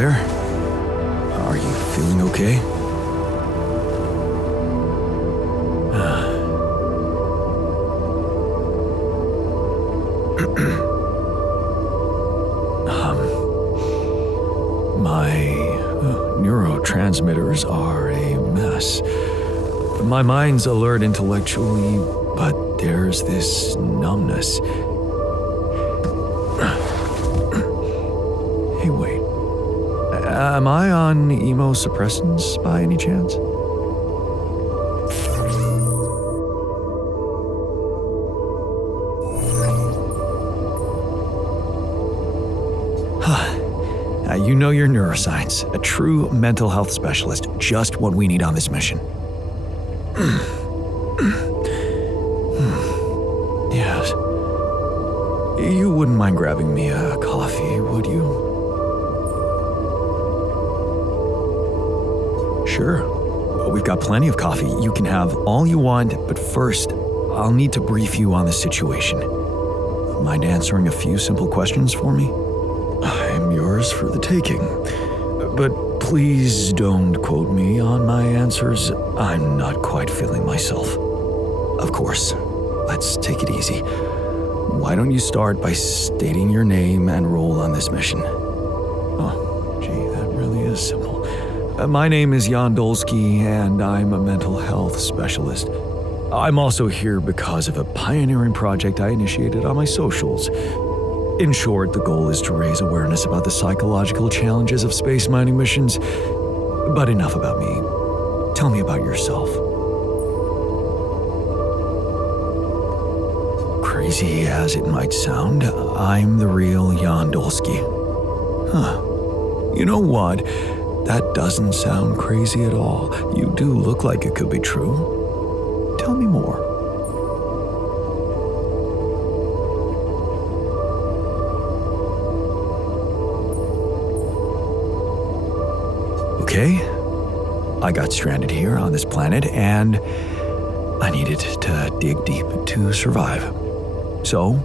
there. Are you feeling okay? My neurotransmitters are a mess. My mind's alert intellectually, but there's this numbness. Hey, wait. Am I on immunosuppressants by any chance? You know your neuroscience, a true mental health specialist, just what we need on this mission. Yes. You wouldn't mind grabbing me a coffee, would you? Sure. We've got plenty of coffee. You can have all you want, but first, I'll need to brief you on the situation. Mind answering a few simple questions for me? I'm yours for the taking. But please don't quote me on my answers. I'm not quite feeling myself. Of course. Let's take it easy. Why don't you start by stating your name and role on this mission? Oh, gee, that really is simple. My name is Jan Dolsky, and I'm a mental health specialist. I'm also here because of a pioneering project I initiated on my socials. In short, the goal is to raise awareness about the psychological challenges of space mining missions. But enough about me. Tell me about yourself. Crazy as it might sound, I'm the real Jan Dolsky. Huh. You know what? That doesn't sound crazy at all. You do look like it could be true. Tell me more. Okay, I got stranded here on this planet, and I needed to dig deep to survive. So,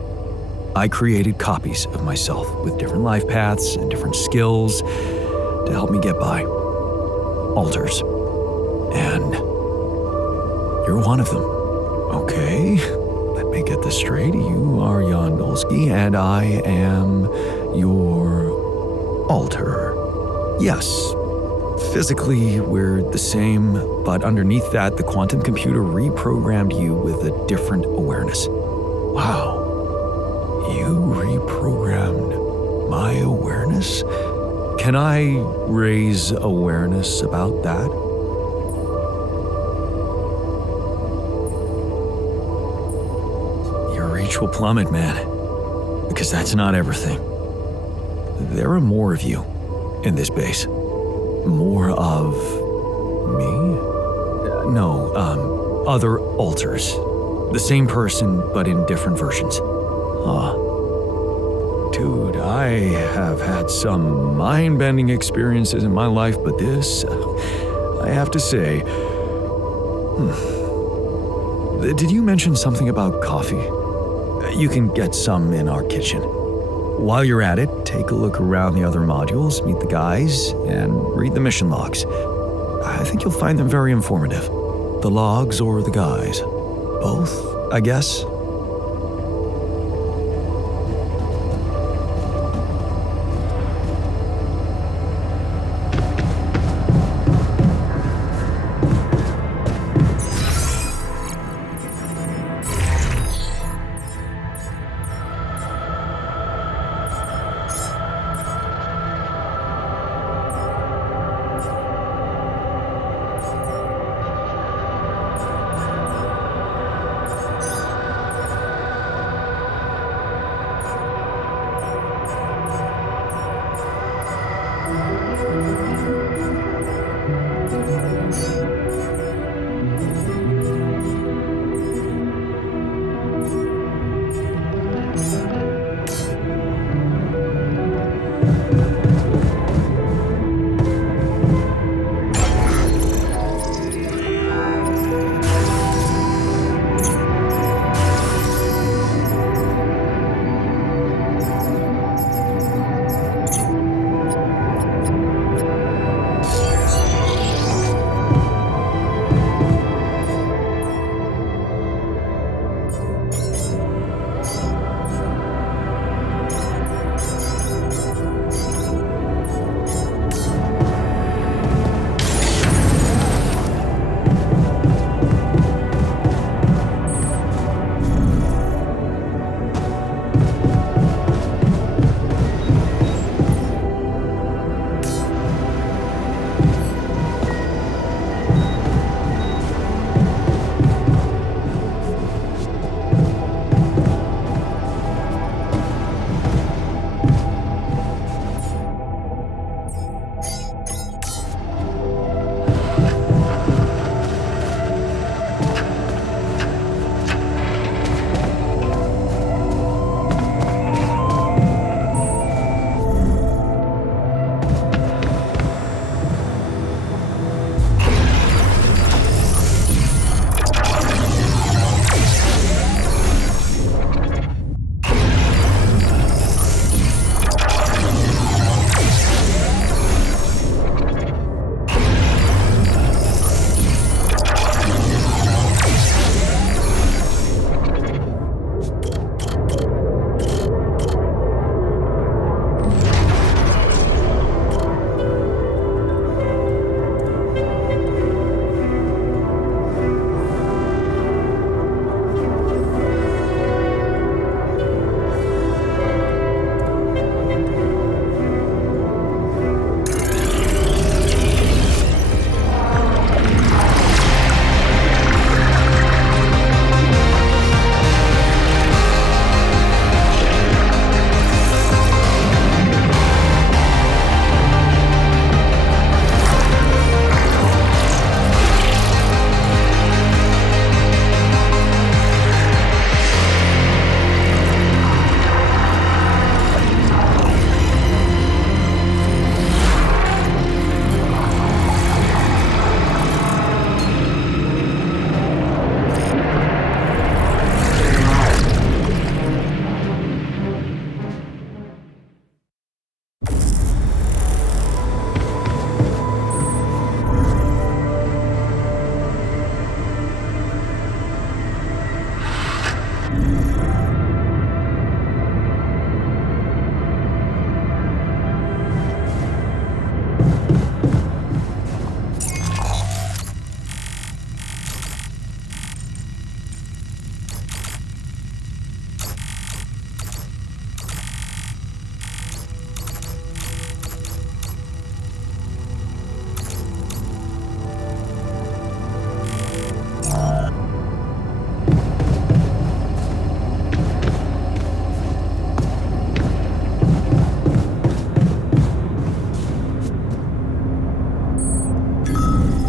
I created copies of myself with different life paths and different skills to help me get by. Alters. And you're one of them. Okay, let me get this straight. You are Jan Dolsky, and I am your alter. Yes. Physically, we're the same, but underneath that, the quantum computer reprogrammed you with a different awareness. Wow. You reprogrammed my awareness? Can I raise awareness about that? Your reach will plummet, man. Because that's not everything. There are more of you in this base. More of me? No, other alters. The same person, but in different versions. Dude, I have had some mind-bending experiences in my life, but this, I have to say... Did you mention something about coffee? You can get some in our kitchen. While you're at it, take a look around the other modules, meet the guys, and read the mission logs. I think you'll find them very informative. The logs or the guys? Both, I guess?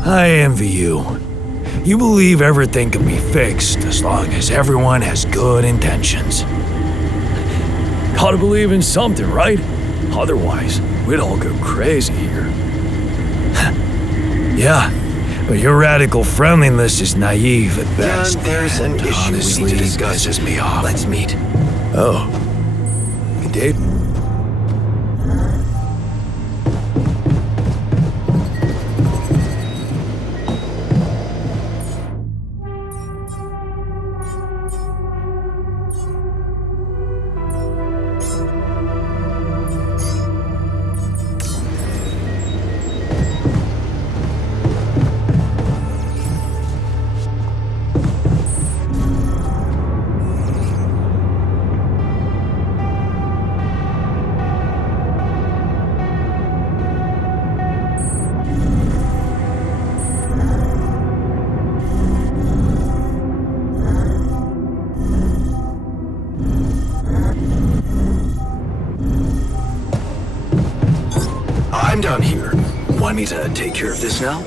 I envy you. You believe everything can be fixed as long as everyone has good intentions. Gotta believe in something, right? Otherwise, we'd all go crazy here. Yeah, but your radical friendliness is naive at best. John, there's an issue honestly, we need to discuss. pisses me off. Let's meet. Oh. Indeed. I'm done here. Want me to take care of this now?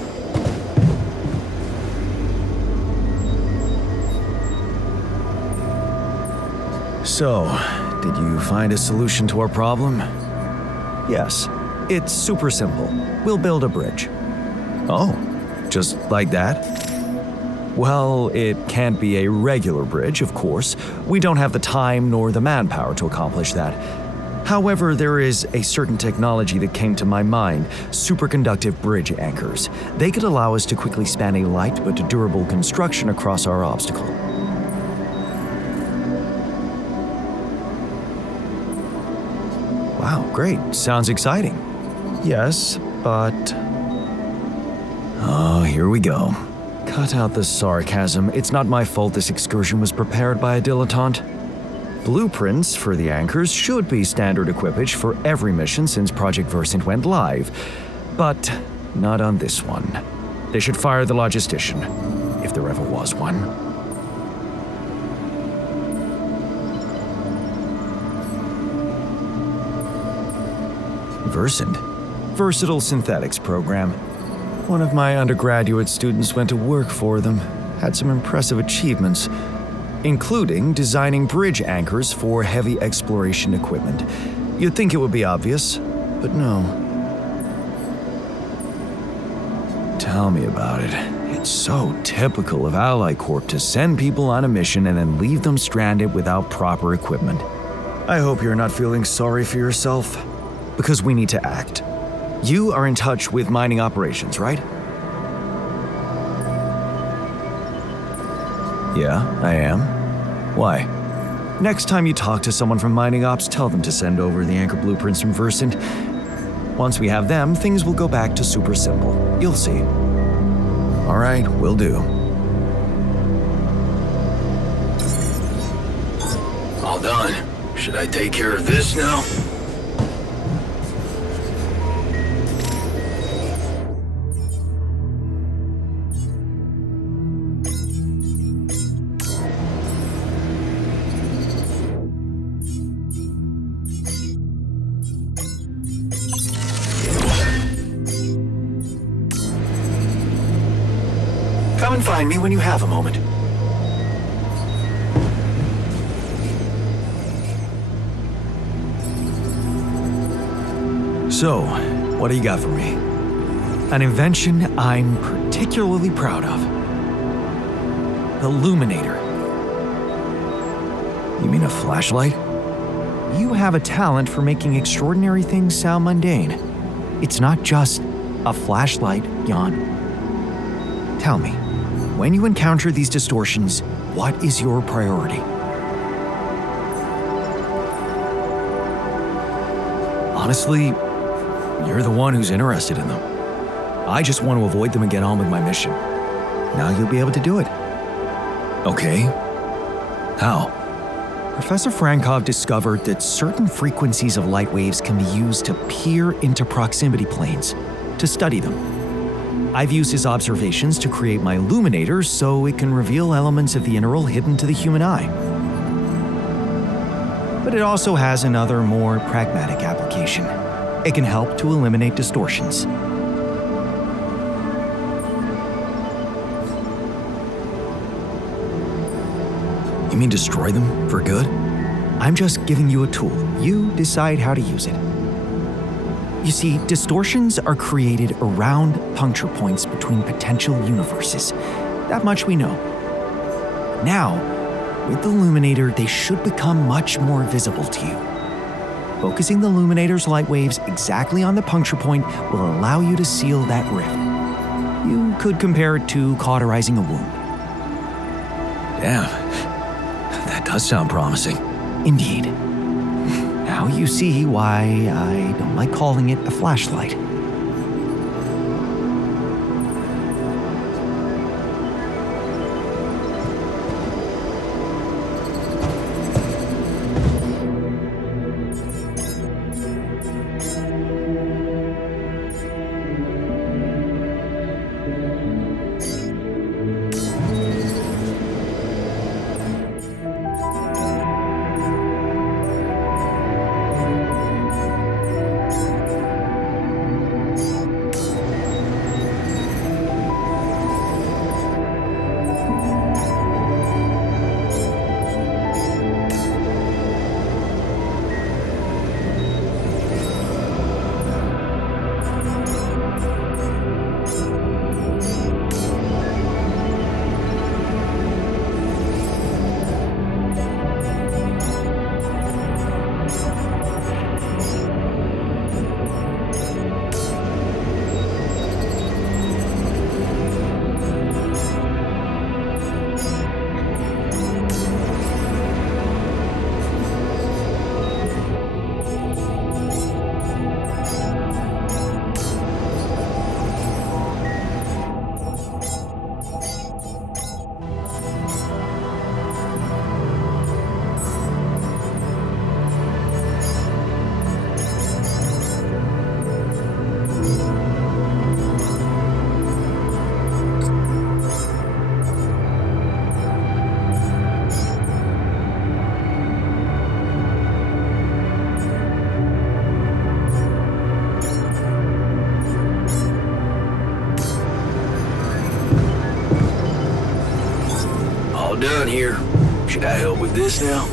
So, did you find a solution to our problem? Yes. It's super simple. We'll build a bridge. Oh, just like that? Well, it can't be a regular bridge, of course. We don't have the time nor the manpower to accomplish that. However, there is a certain technology that came to my mind, superconductive bridge anchors. They could allow us to quickly span a light but durable construction across our obstacle. Wow, great. Sounds exciting. Yes, but... Oh, here we go. Cut out the sarcasm. It's not my fault this excursion was prepared by a dilettante. Blueprints for the anchors should be standard equipage for every mission since Project Versant went live, but not on this one. They should fire the logistician, if there ever was one. Versant? Versatile Synthetics Program. One of my undergraduate students went to work for them, had some impressive achievements, including designing bridge anchors for heavy exploration equipment. You'd think it would be obvious, but no. Tell me about it. It's so typical of Ally Corp to send people on a mission and then leave them stranded without proper equipment. I hope you're not feeling sorry for yourself, because we need to act. You are in touch with mining operations, right? Yeah, I am. Why? Next time you talk to someone from mining ops, tell them to send over the anchor blueprints from Versant. Once we have them, things will go back to super simple. You'll see. All right, will do. All done. Should I take care of this now? Come and find me when you have a moment. So, what do you got for me? An invention I'm particularly proud of. The Luminator. You mean a flashlight? You have a talent for making extraordinary things sound mundane. It's not just a flashlight, Jan. Tell me, when you encounter these distortions, what is your priority? Honestly, you're the one who's interested in them. I just want to avoid them and get on with my mission. Now you'll be able to do it. Okay. How? Professor Frankov discovered that certain frequencies of light waves can be used to peer into proximity planes, to study them. I've used his observations to create my illuminator so it can reveal elements of the interval hidden to the human eye. But it also has another, more pragmatic application. It can help to eliminate distortions. mean destroy them for good? I'm just giving you a tool. You decide how to use it. You see, distortions are created around puncture points between potential universes. That much we know. Now, with the Luminator, they should become much more visible to you. Focusing the Luminator's light waves exactly on the puncture point will allow you to seal that rift. You could compare it to cauterizing a wound. Damn, that does sound promising. Indeed. Now you see why I don't like calling it a flashlight. Done here. Should I help with this now?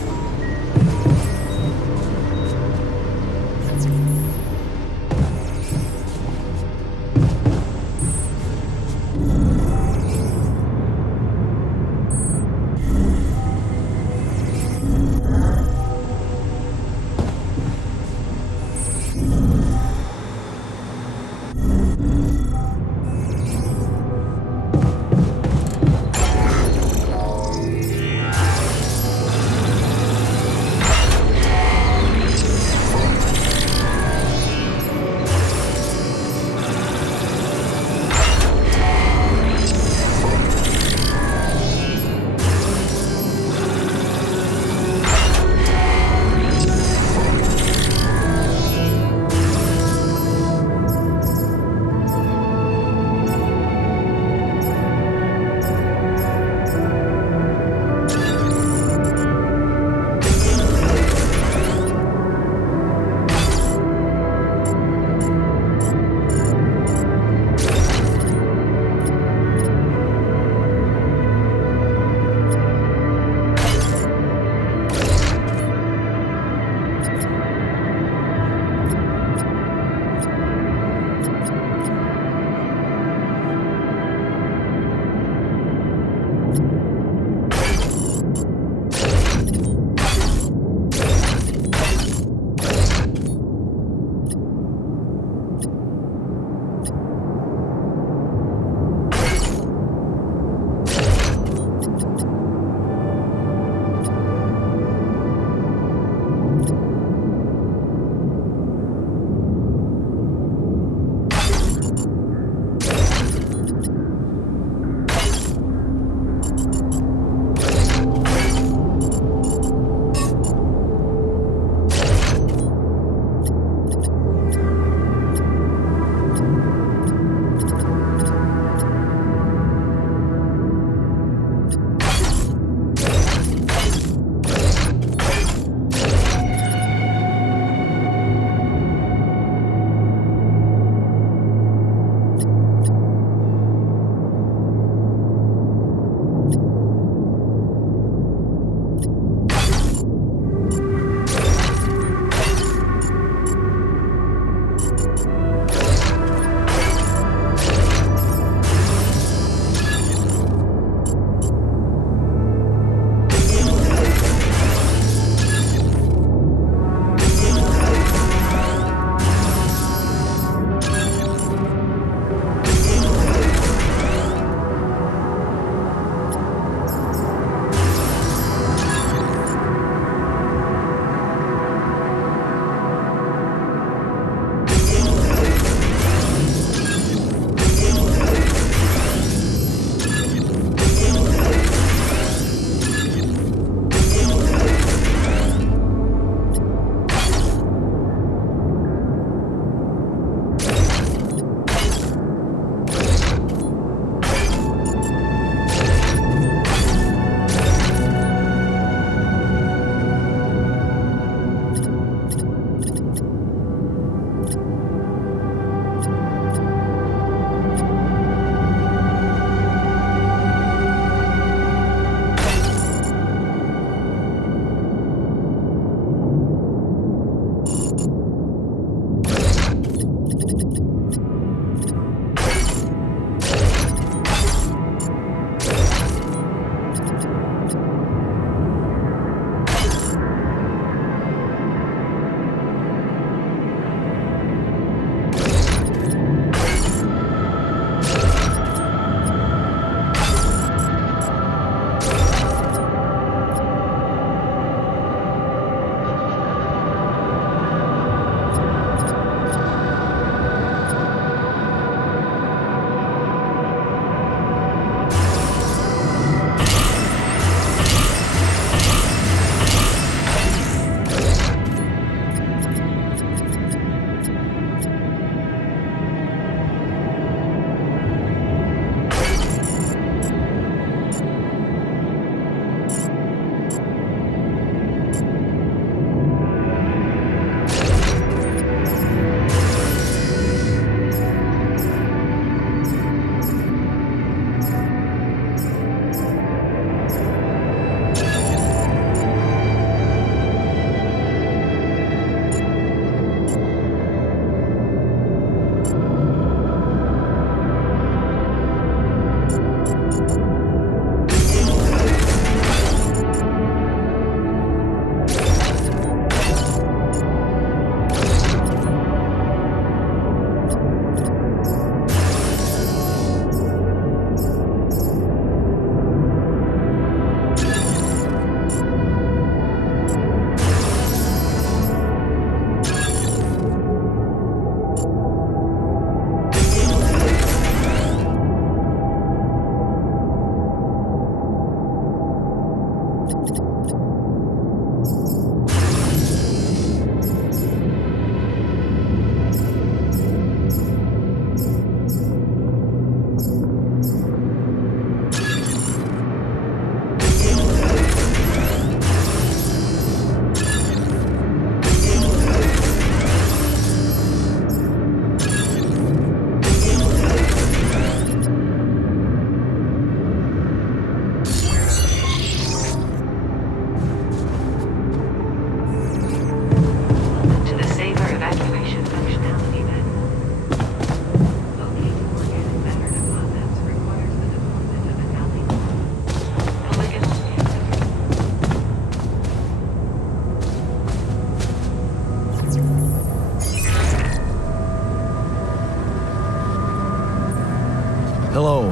Hello,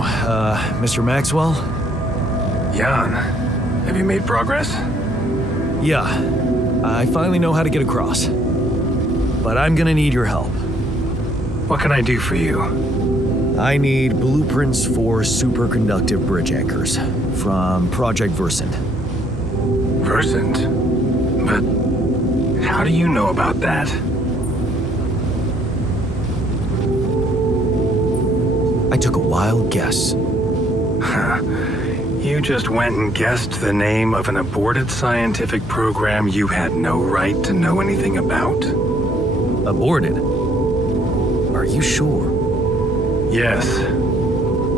Mr. Maxwell? Jan, have you made progress? Yeah, I finally know how to get across. But I'm gonna need your help. What can I do for you? I need blueprints for superconductive bridge anchors from Project Versant. Versant? But how do you know about that? I took a wild guess. You just went and guessed the name of an aborted scientific program you had no right to know anything about? Aborted? Are you sure? Yes.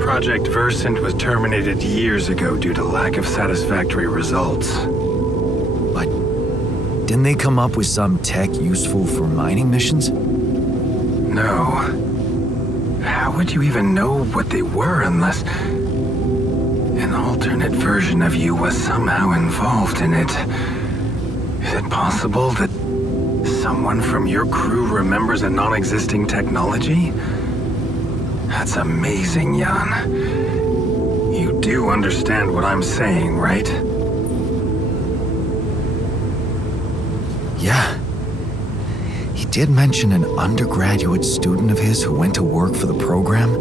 Project Versant was terminated years ago due to lack of satisfactory results. But didn't they come up with some tech useful for mining missions? No. How would you even know what they were unless an alternate version of you was somehow involved in it? Is it possible that someone from your crew remembers a non-existing technology? That's amazing, Jan. You do understand what I'm saying, right? Yeah. He did mention an undergraduate student of his who went to work for the program.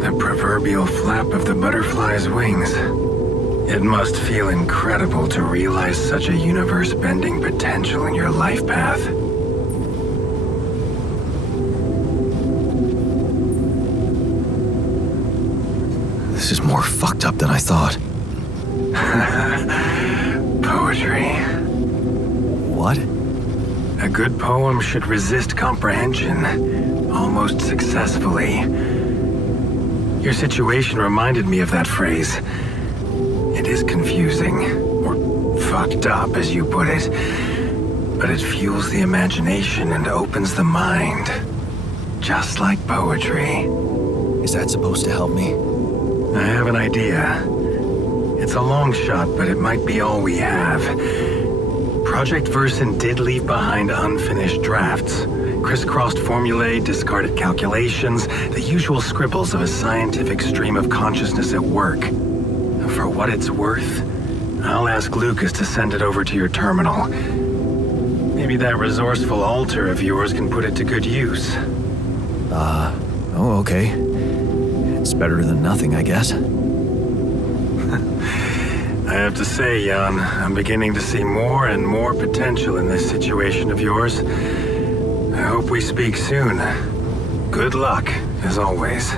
The proverbial flap of the butterfly's wings. It must feel incredible to realize such a universe-bending potential in your life path. This is more fucked up than I thought. Poetry. What? A good poem should resist comprehension, almost successfully. Your situation reminded me of that phrase. It is confusing, or fucked up as you put it, but it fuels the imagination and opens the mind. Just like poetry. Is that supposed to help me? I have an idea. It's a long shot, but it might be all we have. Project Versant did leave behind unfinished drafts. Crisscrossed formulae, discarded calculations, the usual scribbles of a scientific stream of consciousness at work. For what it's worth, I'll ask Lucas to send it over to your terminal. Maybe that resourceful alter of yours can put it to good use. Oh, okay. It's better than nothing, I guess. I have to say, Jan, I'm beginning to see more and more potential in this situation of yours. I hope we speak soon. Good luck, as always.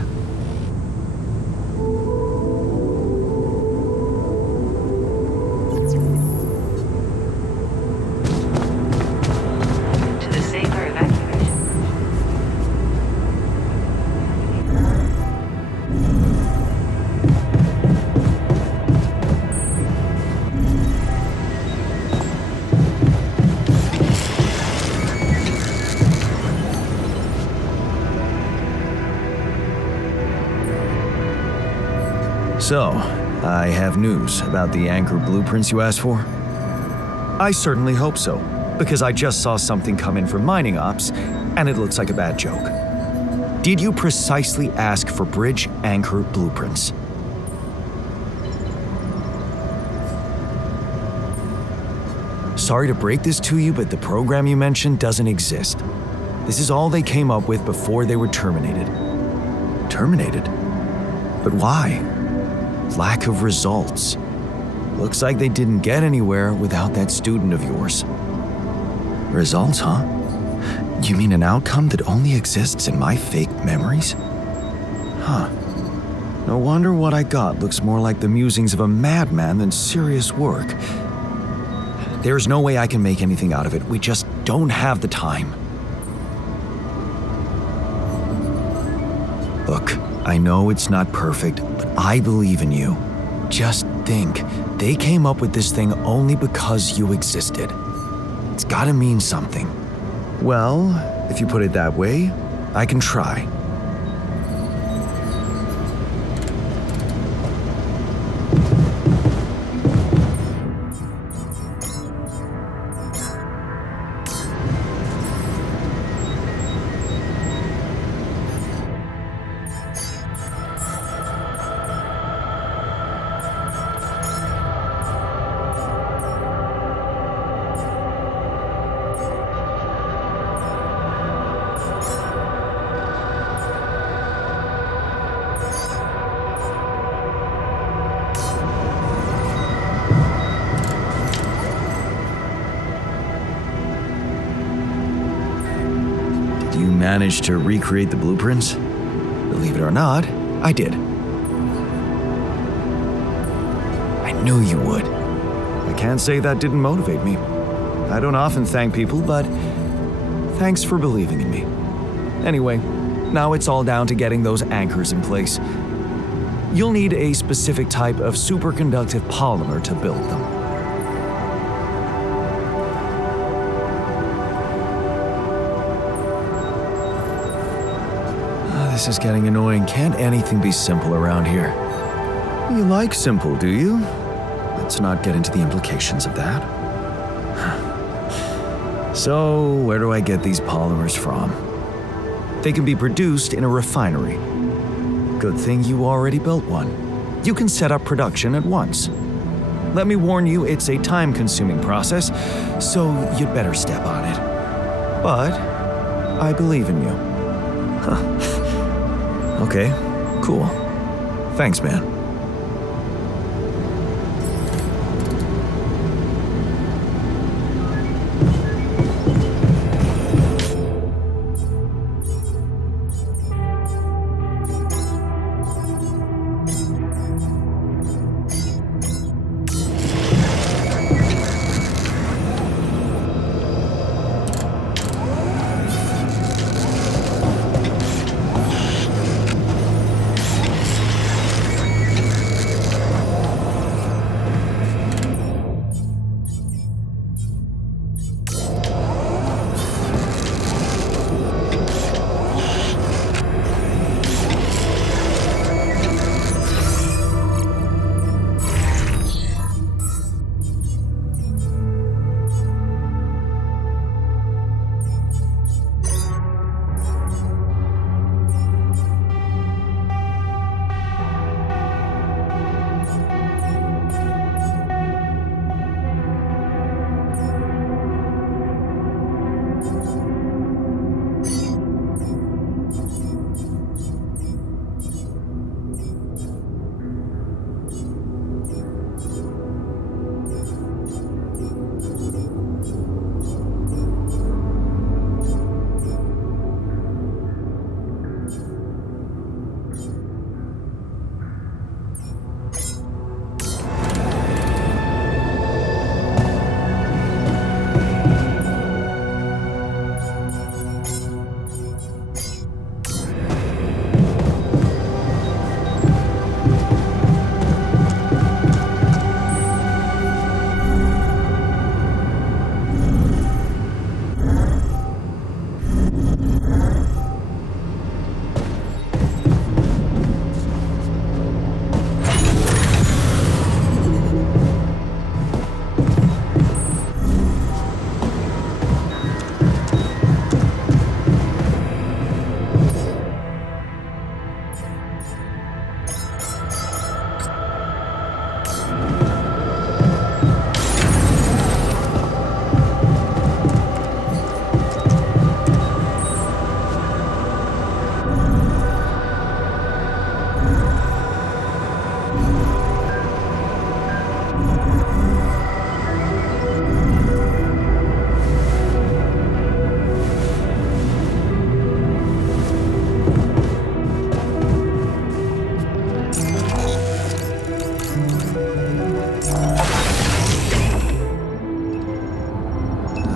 To the safer evacuation. So, I have news about the anchor blueprints you asked for? I certainly hope so, because I just saw something come in from mining ops, and it looks like a bad joke. Did you precisely ask for bridge anchor blueprints? Sorry to break this to you, but the program you mentioned doesn't exist. This is all they came up with before they were terminated. Terminated? But why? Lack of results. Looks like they didn't get anywhere without that student of yours. Results, huh? You mean an outcome that only exists in my fake memories? Huh. No wonder what I got looks more like the musings of a madman than serious work. There's no way I can make anything out of it. We just don't have the time. Look, I know it's not perfect, but I believe in you. Just think, they came up with this thing only because you existed. It's gotta mean something. Well, if you put it that way, I can try. manage to recreate the blueprints? Believe it or not, I did. I knew you would. I can't say that didn't motivate me. I don't often thank people, but thanks for believing in me. Anyway, now it's all down to getting those anchors in place. You'll need a specific type of superconductive polymer to build them. This is getting annoying. Can't anything be simple around here? You like simple, do you? Let's not get into the implications of that. So, where do I get these polymers from? They can be produced in a refinery. Good thing you already built one. You can set up production at once. Let me warn you, it's a time-consuming process, so you'd better step on it. But I believe in you. Okay, cool. Thanks, man.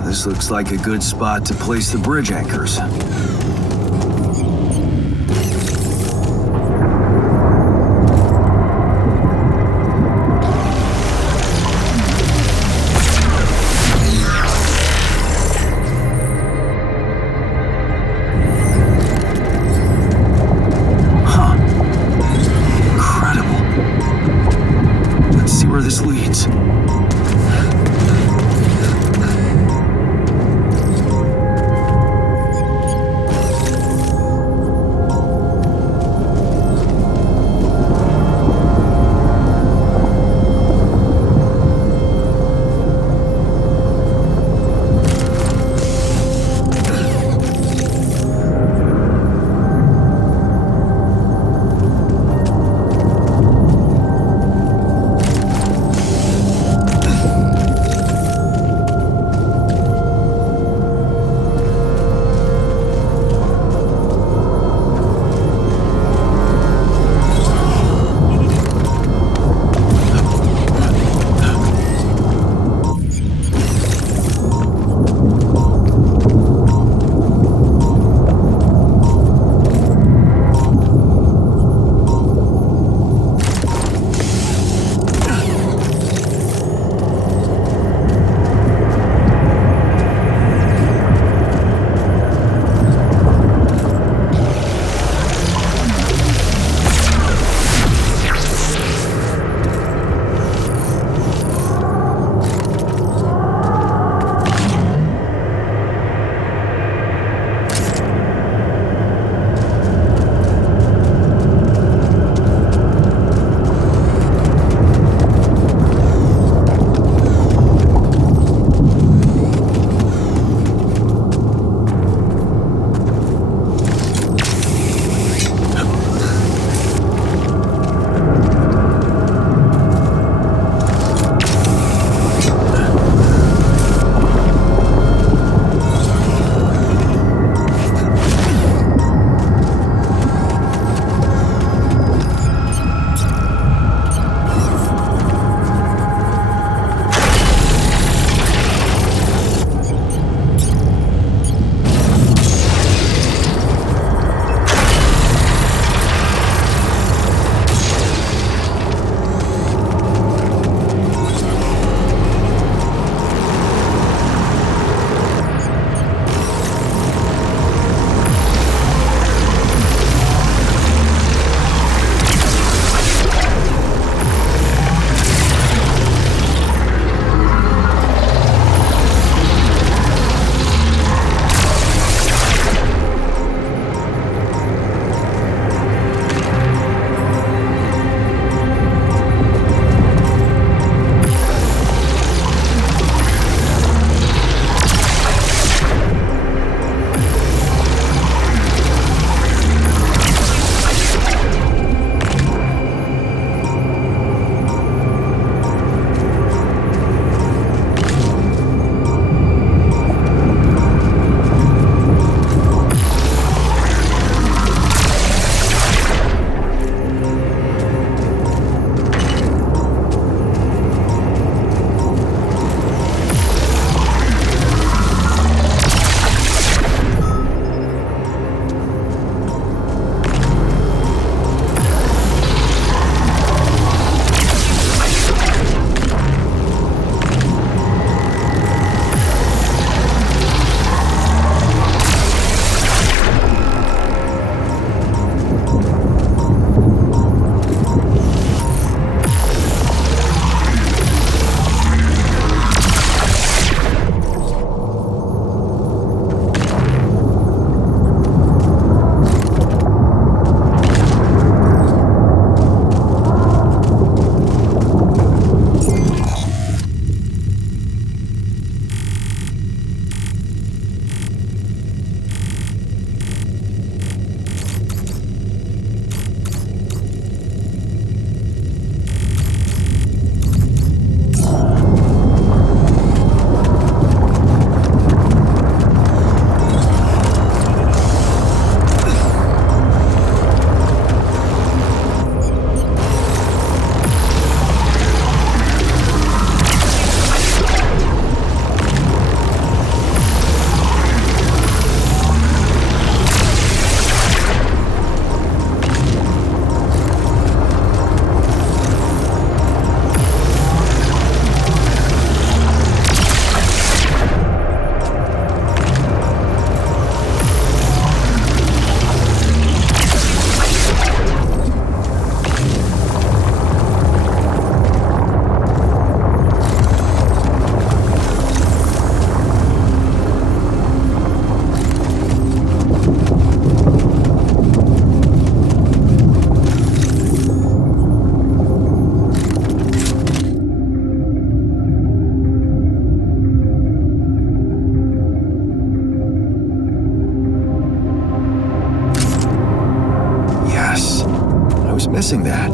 This looks like a good spot to place the bridge anchors. Huh. Incredible. Let's see where this leads. missing that.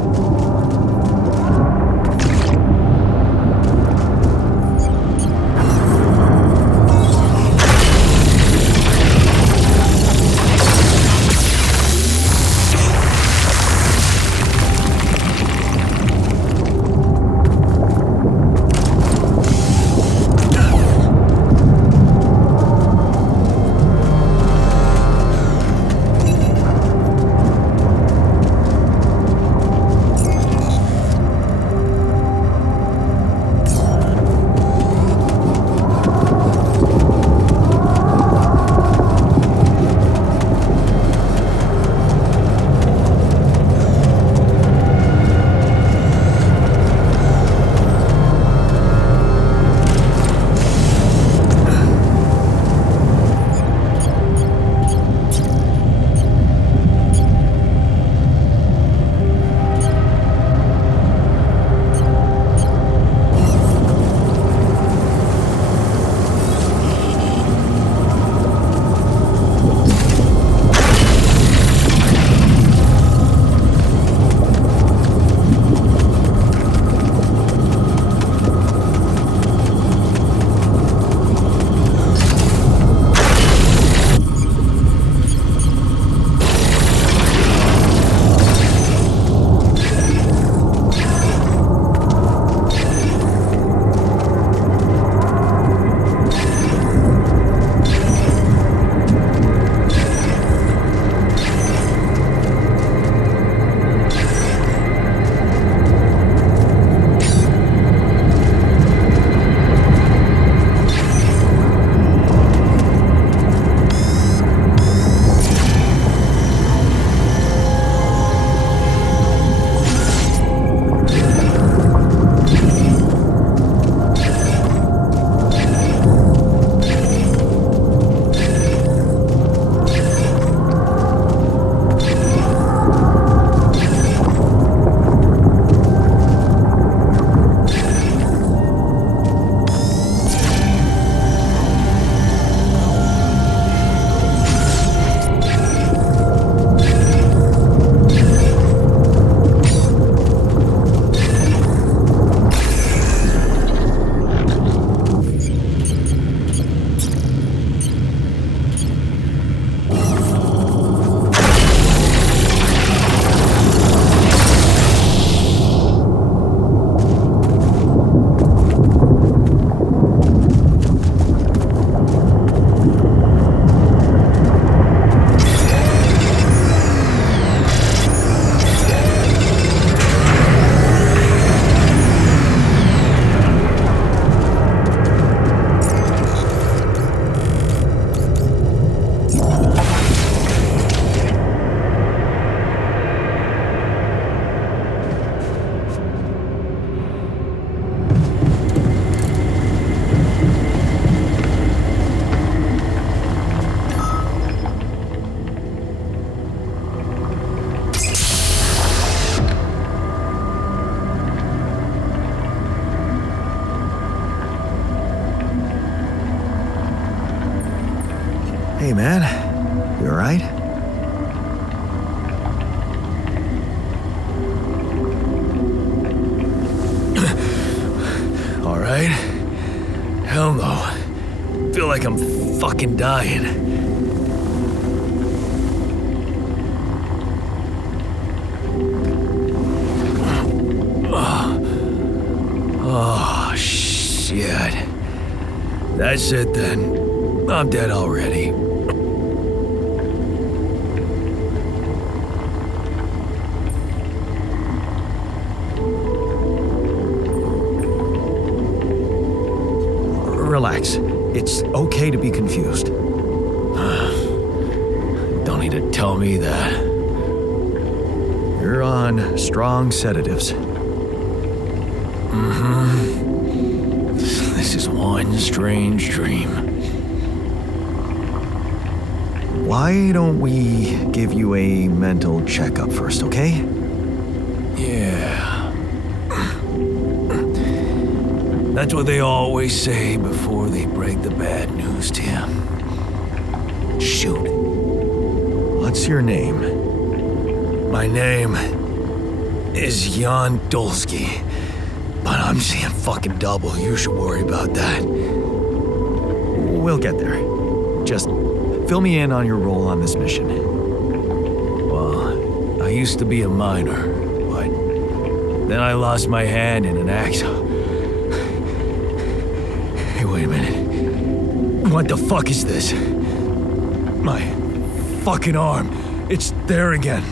Hey, man. You alright? Alright? Hell no. Feel like I'm fucking dying. Oh, shit. That's it then. I'm dead already. Relax. It's okay to be confused. Don't need to tell me that. You're on strong sedatives. This is one strange dream. Why don't we give you a mental checkup first, okay? Yeah. That's what they always say before they break the bad news to you. Shoot. What's your name? My name is Jan Dolsky. But I'm seeing fucking double. You should worry about that. We'll get there. Just fill me in on your role on this mission. Well, I used to be a miner, but then I lost my hand in an accident. Hey, wait a minute. What the fuck is this? My fucking arm. It's there again.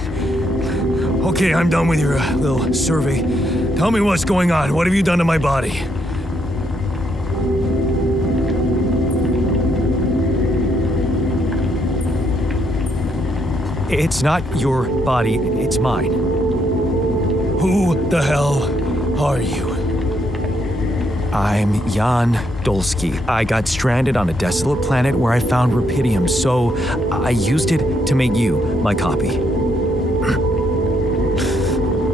Okay, I'm done with your little survey. Tell me what's going on. What have you done to my body? It's not your body, it's mine. Who the hell are you? I'm Jan Dolsky. I got stranded on a desolate planet where I found rupidium, so I used it to make you my copy.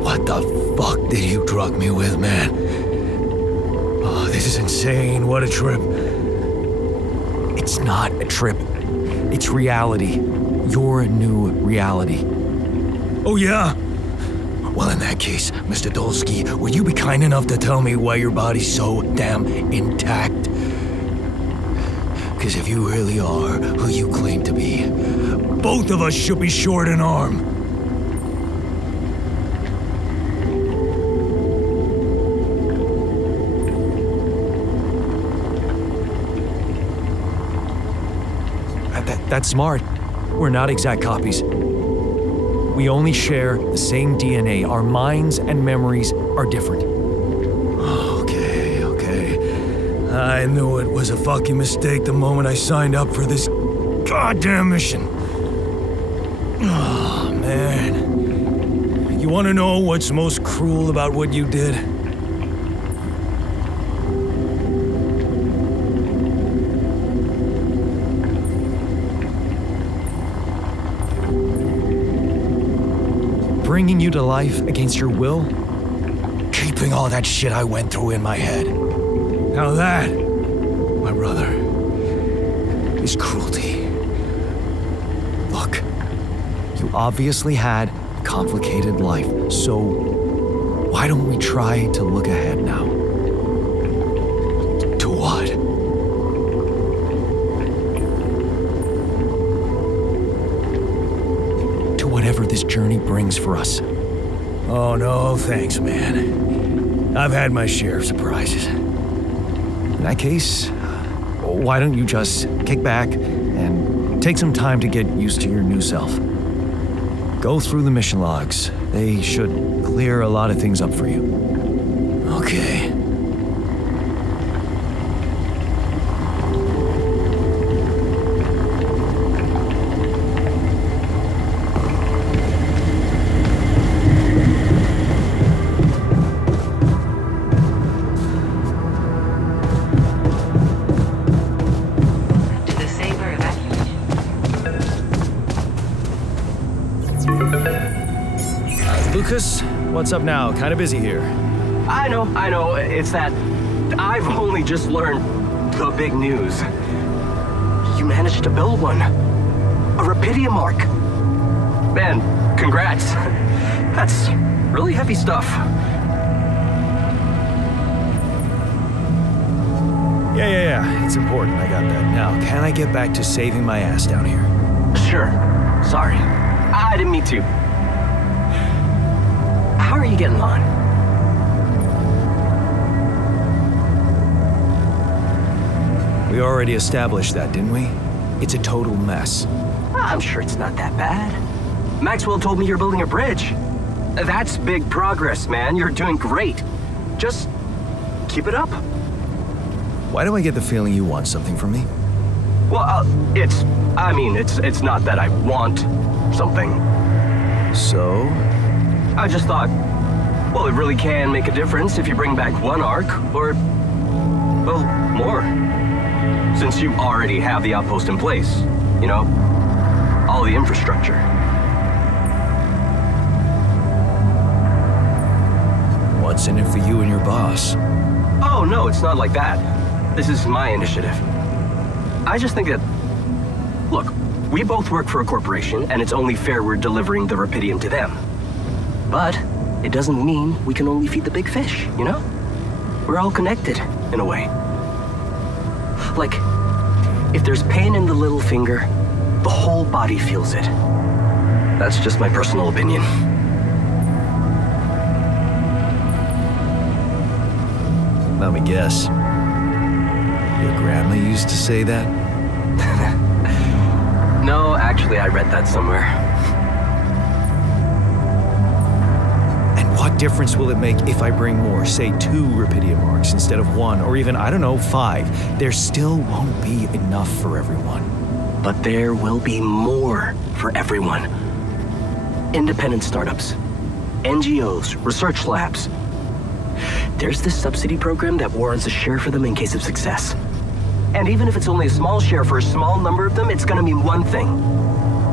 What the fuck did you drug me with, man? Oh, this is insane. What a trip. It's not a trip. It's reality. Your new reality. Oh, yeah? Well, in that case, Mr. Dolsky, would you be kind enough to tell me why your body's so damn intact? Because if you really are who you claim to be, both of us should be short an arm. That's smart. We're not exact copies. We only share the same DNA. Our minds and memories are different. Okay. I knew it was a fucking mistake the moment I signed up for this goddamn mission. Oh, man. You want to know what's most cruel about what you did? Bringing you to life against your will? Keeping all that shit I went through in my head. Now that, my brother, is cruelty. Look, you obviously had a complicated life, so why don't we try to look ahead now? To what? To whatever this journey brings for us. Oh, no, thanks, man. I've had my share of surprises. In that case, why don't you just kick back and take some time to get used to your new self? Go through the mission logs. They should clear a lot of things up for you. Okay. To the saber evacuation. Lucas, what's up now? Kind of busy here. I know. It's that I've only just learned the big news. You managed to build one. A Rapidium arc. Man, congrats. That's really heavy stuff. Yeah. It's important. I got that. Now, can I get back to saving my ass down here? Sure. Sorry. I didn't mean to. How are you getting on? We already established that, didn't we? It's a total mess. I'm sure it's not that bad. Maxwell told me you're building a bridge. That's big progress, man. You're doing great. Just keep it up. Why do I get the feeling you want something from me? Well, it's not that I want something. So? I just thought, well, it really can make a difference if you bring back one arc, or, well, more. Since you already have the outpost in place, you know, all the infrastructure. What's in it for you and your boss? Oh, no, it's not like that. This is my initiative. I just think that, look, we both work for a corporation, and it's only fair we're delivering the Rapidium to them. But it doesn't mean we can only feed the big fish, you know? We're all connected, in a way. Like, if there's pain in the little finger, the whole body feels it. That's just my personal opinion. Let me guess. Your grandma used to say that? No, actually, I read that somewhere. And what difference will it make if I bring more, say 2 Rapidium marks instead of 1, or even, I don't know, 5? There still won't be enough for everyone. But there will be more for everyone. Independent startups, NGOs, research labs. There's this subsidy program that warrants a share for them in case of success. And even if it's only a small share for a small number of them, it's gonna mean one thing.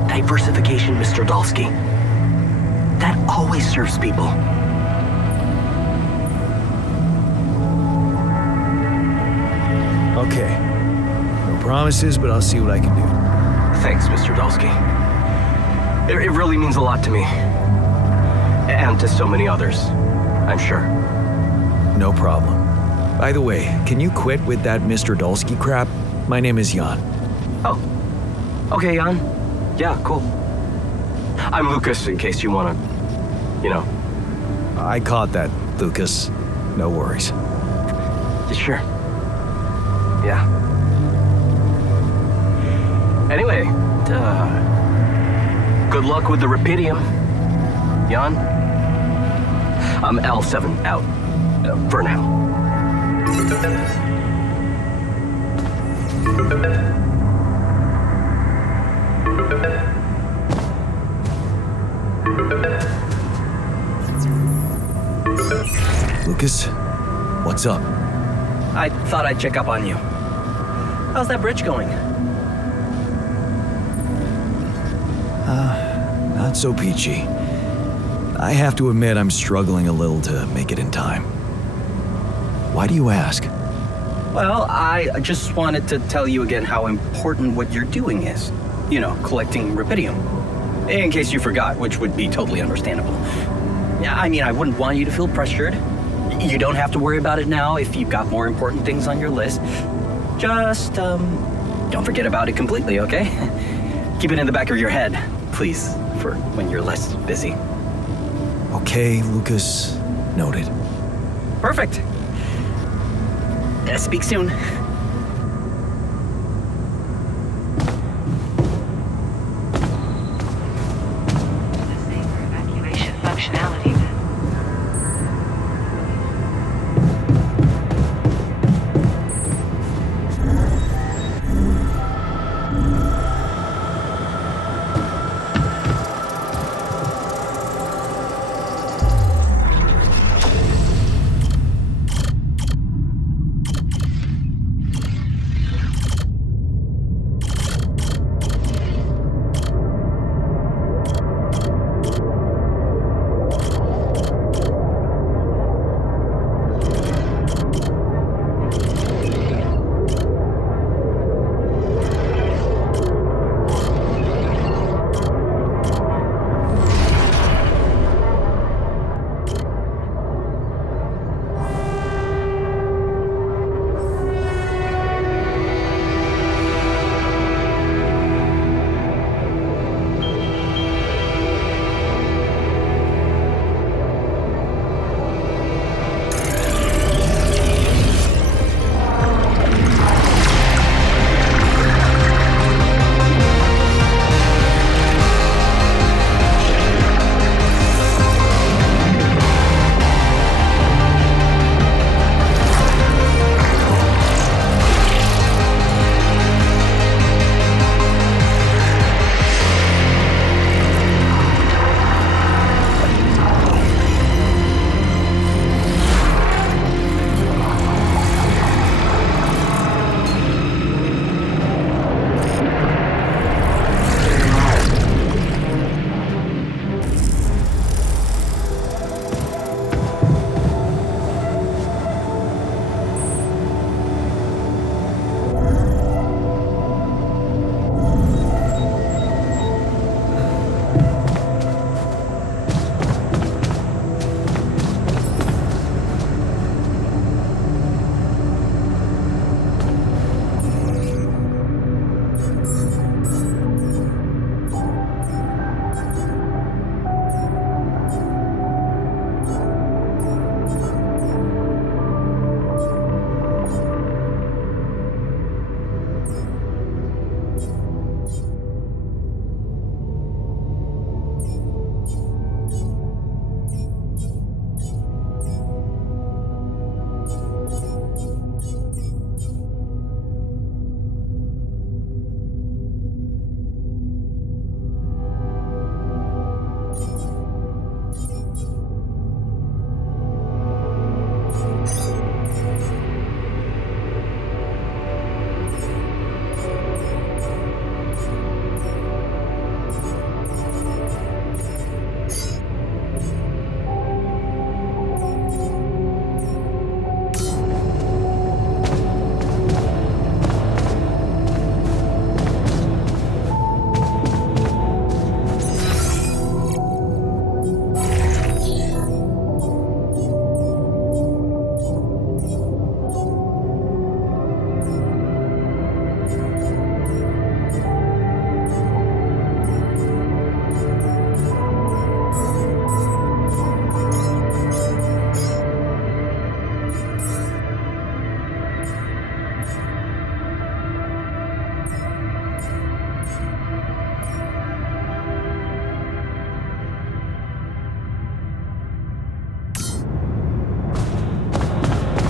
Diversification, Mr. Dolsky. That always serves people. Okay. No promises, but I'll see what I can do. Thanks, Mr. Dolsky. It really means a lot to me. And to so many others, I'm sure. No problem. By the way, can you quit with that Mr. Dolsky crap? My name is Jan. Oh. Okay, Jan. Yeah, cool. I'm Lucas, in case you wanna, you know. I caught that, Lucas. No worries. Sure. Yeah. Anyway, good luck with the Rapidium, Jan. I'm L7 out. For now. Lucas, what's up? I thought I'd check up on you. How's that bridge going? Not so peachy. I have to admit I'm struggling a little to make it in time. Why do you ask? Well, I just wanted to tell you again how important what you're doing is. You know, collecting Rapidium. In case you forgot, which would be totally understandable. Yeah, I mean, I wouldn't want you to feel pressured. You don't have to worry about it now if you've got more important things on your list. Just, don't forget about it completely, okay? Keep it in the back of your head, please, for when you're less busy. Okay, Lucas. Noted. Perfect. Speak soon. Disable evacuation functionality.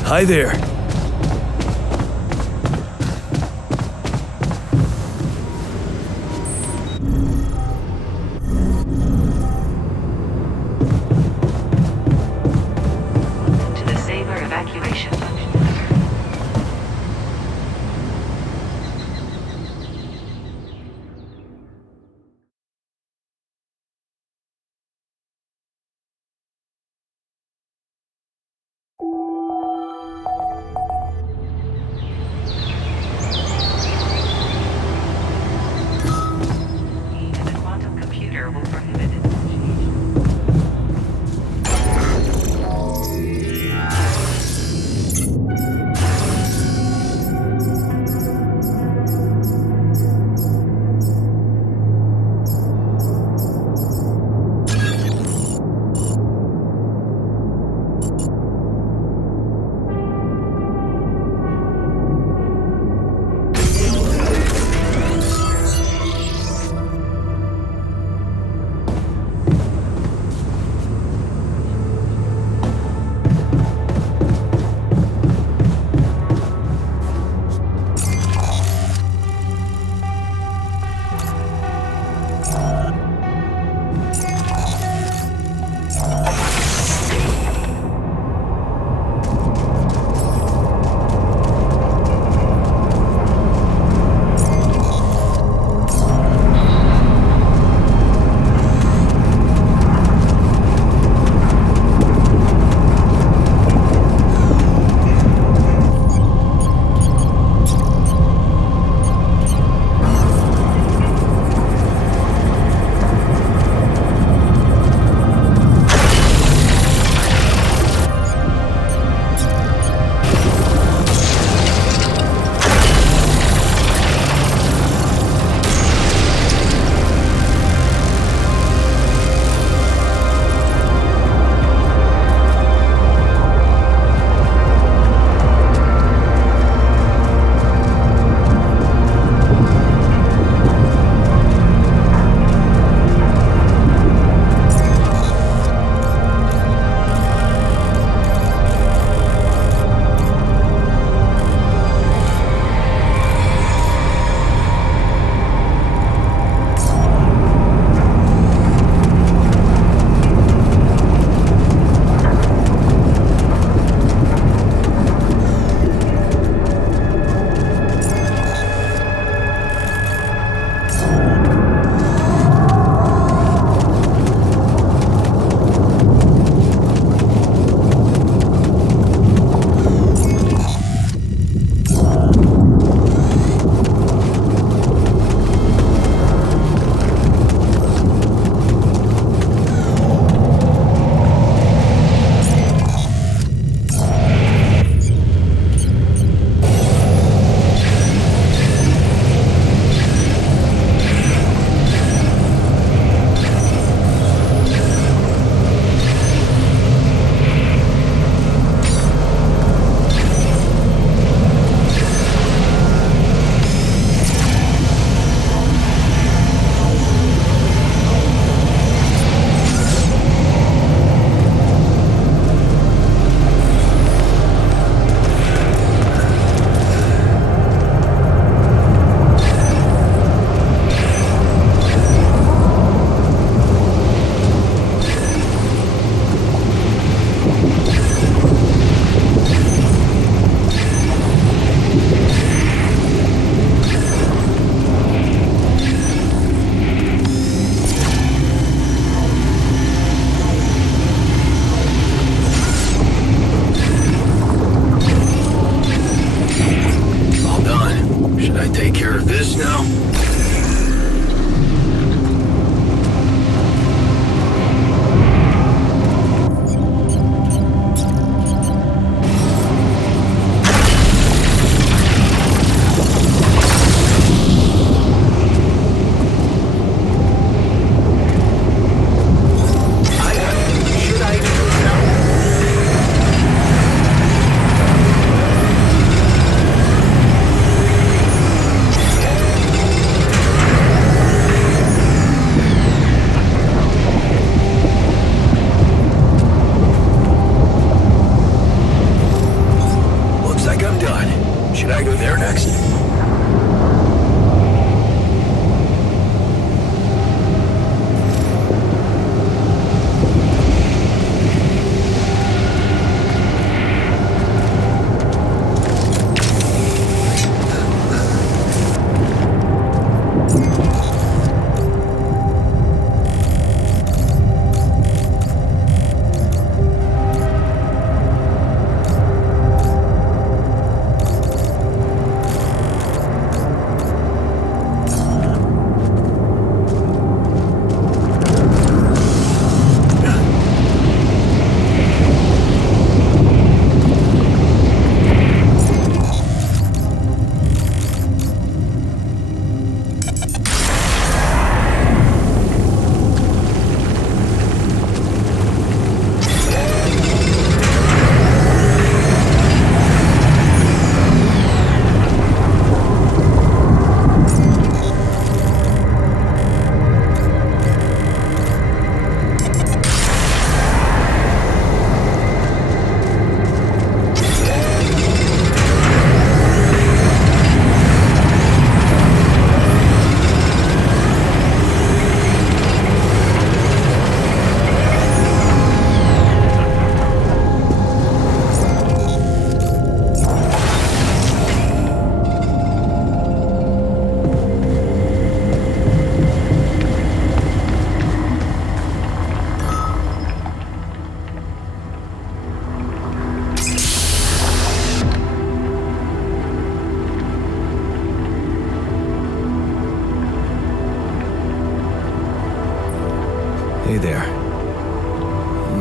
Hi there. To the saber evacuation function. And the quantum computer will prohibit its initiation.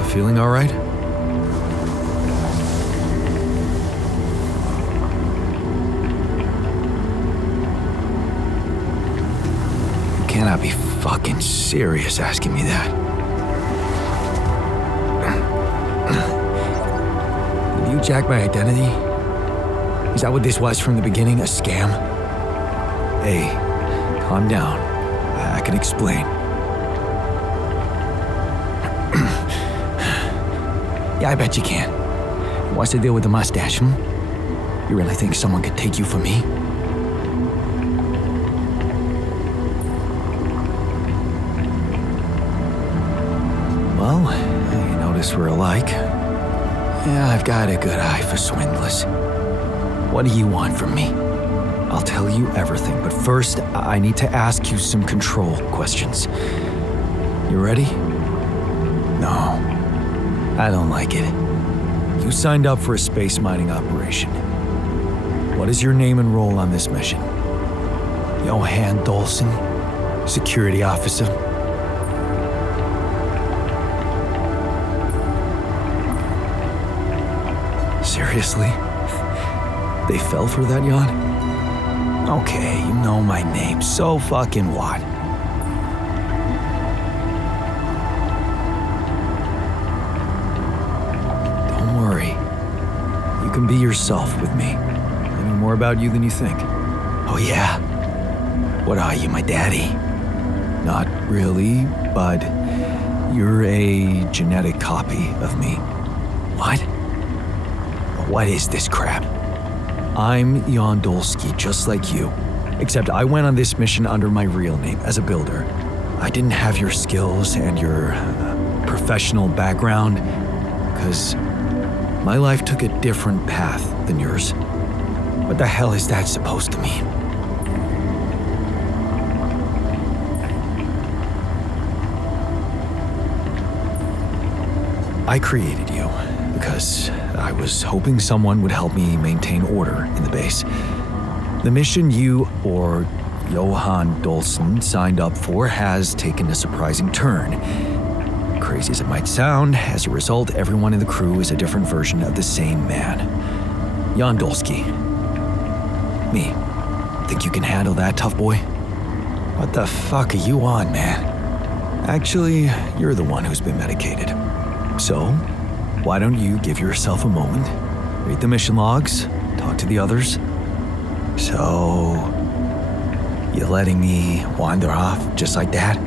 Feeling all right? You cannot be fucking serious asking me that. Did you jack my identity? Is that what this was from the beginning? A scam? Hey, calm down. I can explain. Yeah, I bet you can. What's the deal with the mustache, hmm? You really think someone could take you for me? Well, you notice we're alike. Yeah, I've got a good eye for swindlers. What do you want from me? I'll tell you everything, but first, I need to ask you some control questions. You ready? No, I don't like it. You signed up for a space mining operation. What is your name and role on this mission? Johan Dolson, security officer. Seriously? They fell for that, Jan? Okay, you know my name, so fucking what? Don't worry. You can be yourself with me. I know more about you than you think. Oh yeah? What are you, my daddy? Not really, but you're a genetic copy of me. What? What is this crap? I'm Jan Dolsky, just like you. Except I went on this mission under my real name, as a builder. I didn't have your skills and your professional background, because my life took a different path than yours. What the hell is that supposed to mean? I created you because I was hoping someone would help me maintain order in the base. The mission you, or Johan Dolson, signed up for has taken a surprising turn. Crazy as it might sound, as a result, everyone in the crew is a different version of the same man. Jan Dolsky. Me. Think you can handle that, tough boy? What the fuck are you on, man? Actually, you're the one who's been medicated. So, why don't you give yourself a moment, read the mission logs, talk to the others? So, you letting me wander off just like that?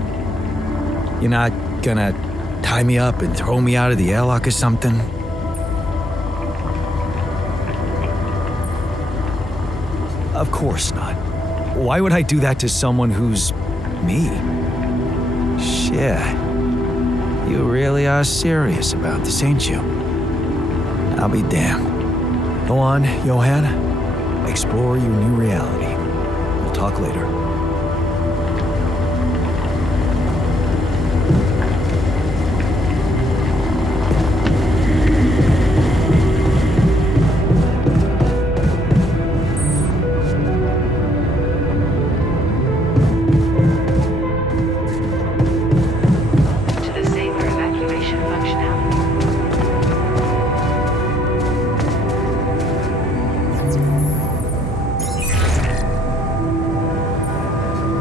You're not gonna tie me up and throw me out of the airlock or something? Of course not. Why would I do that to someone who's me? Shit. You really are serious about this, ain't you? I'll be damned. Go on, Johan. Explore your new reality. We'll talk later. To the safer evacuation functionality.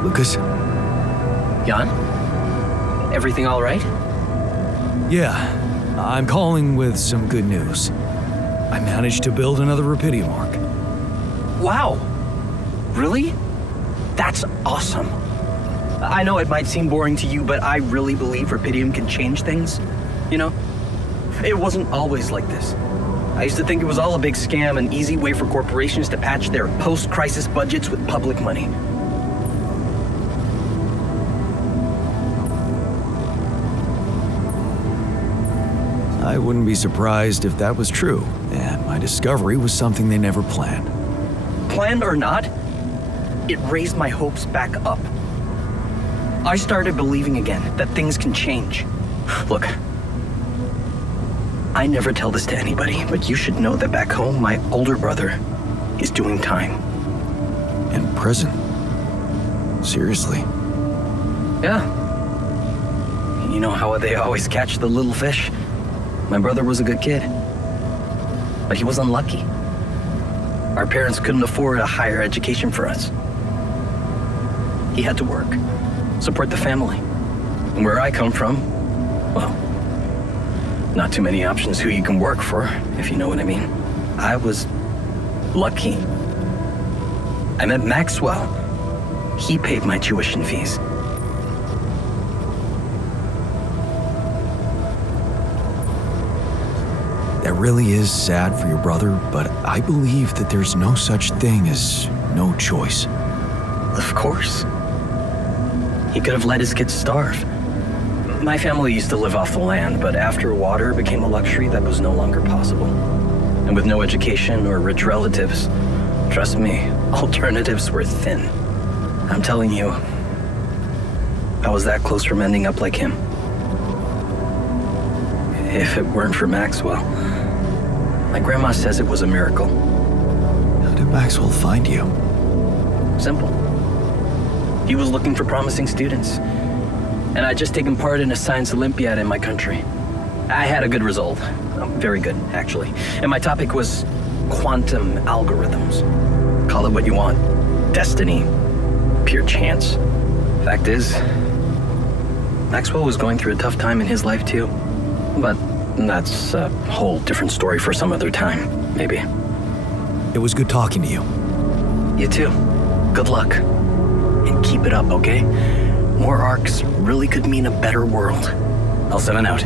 Lucas? Jan? Everything all right? Yeah, I'm calling with some good news. I managed to build another Rapidium arc. Wow. Really? That's awesome. I know it might seem boring to you, but I really believe Rapidium can change things. You know? It wasn't always like this. I used to think it was all a big scam, an easy way for corporations to patch their post-crisis budgets with public money. I wouldn't be surprised if that was true, and my discovery was something they never planned. Planned or not, it raised my hopes back up. I started believing again that things can change. Look, I never tell this to anybody, but you should know that back home, my older brother is doing time. In prison? Seriously? Yeah. You know how they always catch the little fish? My brother was a good kid, but he was unlucky. Our parents couldn't afford a higher education for us. He had to work, support the family. And where I come from, well, not too many options who you can work for, if you know what I mean. I was lucky. I met Maxwell. He paid my tuition fees. That really is sad for your brother, but I believe that there's no such thing as no choice. Of course. He could have let his kids starve. My family used to live off the land, but after water became a luxury, that was no longer possible. And with no education or rich relatives, trust me, alternatives were thin. I'm telling you, I was that close from ending up like him. If it weren't for Maxwell, my grandma says it was a miracle. How did Maxwell find you? Simple. He was looking for promising students, and I'd just taken part in a science Olympiad in my country. I had a good result. Very good, actually. And my topic was quantum algorithms. Call it what you want. Destiny. Pure chance. Fact is, Maxwell was going through a tough time in his life too. But that's a whole different story for some other time, maybe. It was good talking to you. You too. Good luck. And keep it up, okay? More arcs really could mean a better world. I'll 7 out.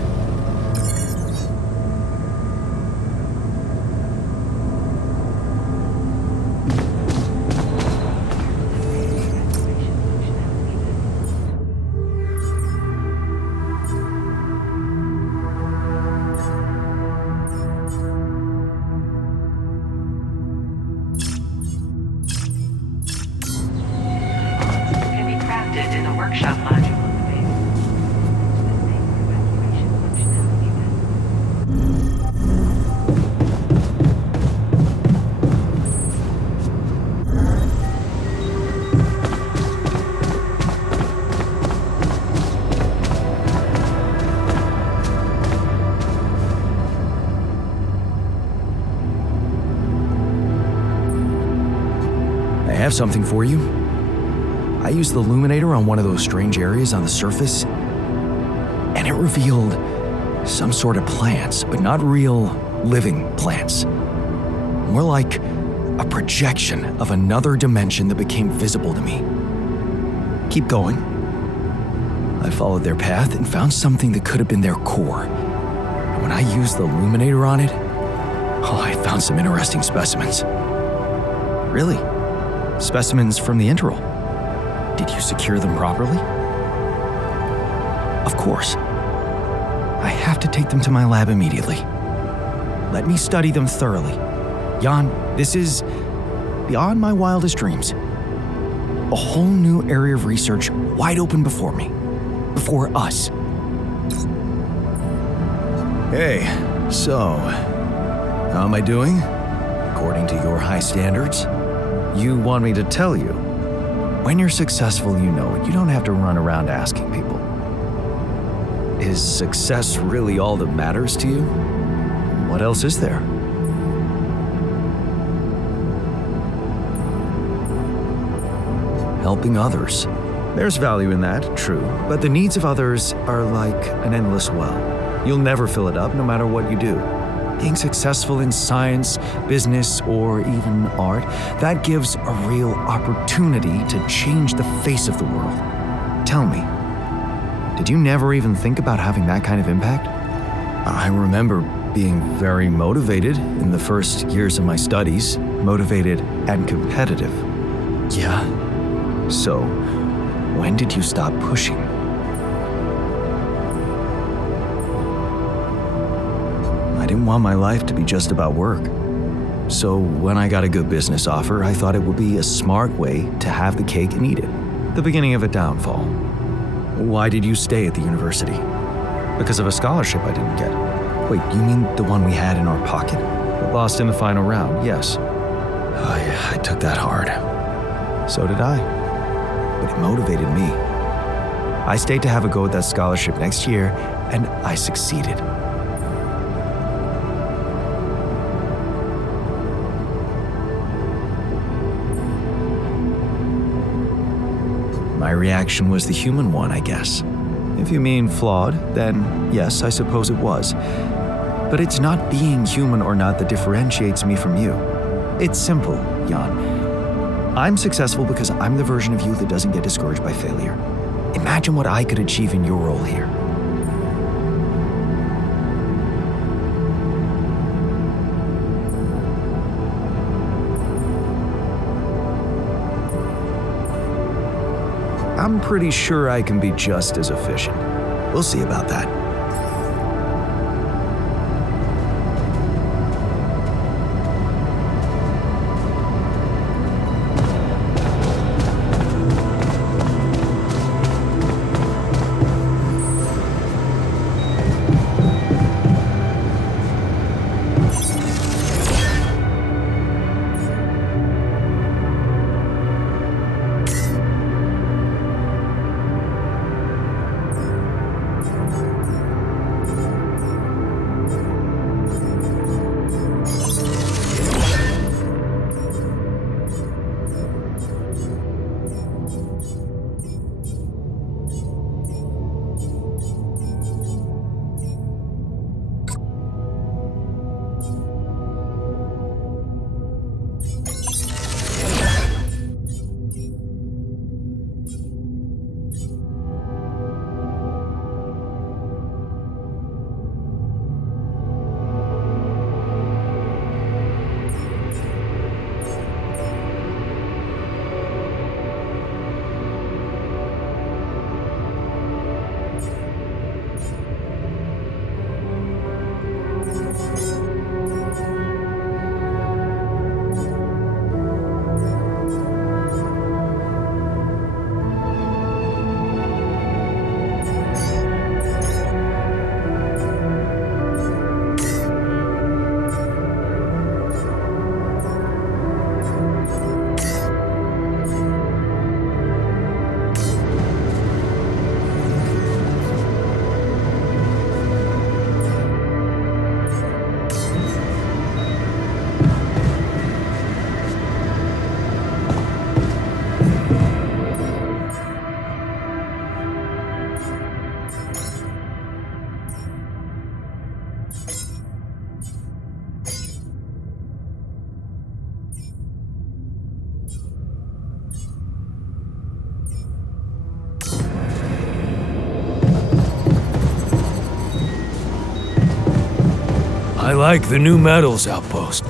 Can be crafted in a workshop module. I have something for you. I used the illuminator on one of those strange areas on the surface, and it revealed some sort of plants, but not real living plants. More like a projection of another dimension that became visible to me. Keep going. I followed their path and found something that could have been their core. And when I used the illuminator on it, I found some interesting specimens. Really? Specimens from the interval. Did you secure them properly? Of course. I have to take them to my lab immediately. Let me study them thoroughly. Jan, this is beyond my wildest dreams. A whole new area of research wide open before me. Before us. Hey, so, how am I doing? According to your high standards? You want me to tell you? When you're successful, you know it. You don't have to run around asking people. Is success really all that matters to you? What else is there? Helping others. There's value in that, true, but the needs of others are like an endless well. You'll never fill it up no matter what you do. Being successful in science, business, or even art, that gives a real opportunity to change the face of the world. Tell me, did you never even think about having that kind of impact? I remember being very motivated in the first years of my studies, motivated and competitive. Yeah? So, when did you stop pushing? I didn't want my life to be just about work. So when I got a good business offer, I thought it would be a smart way to have the cake and eat it. The beginning of a downfall. Why did you stay at the university? Because of a scholarship I didn't get. Wait, you mean the one we had in our pocket? But lost in the final round, yes. I took that hard. So did I. But it motivated me. I stayed to have a go at that scholarship next year, and I succeeded. reaction was the human one, I guess. If you mean flawed, then yes, I suppose it was. But it's not being human or not that differentiates me from you. It's simple, Jan. I'm successful because I'm the version of you that doesn't get discouraged by failure. Imagine what I could achieve in your role here. I'm pretty sure I can be just as efficient. We'll see about that. I like the new metals outpost.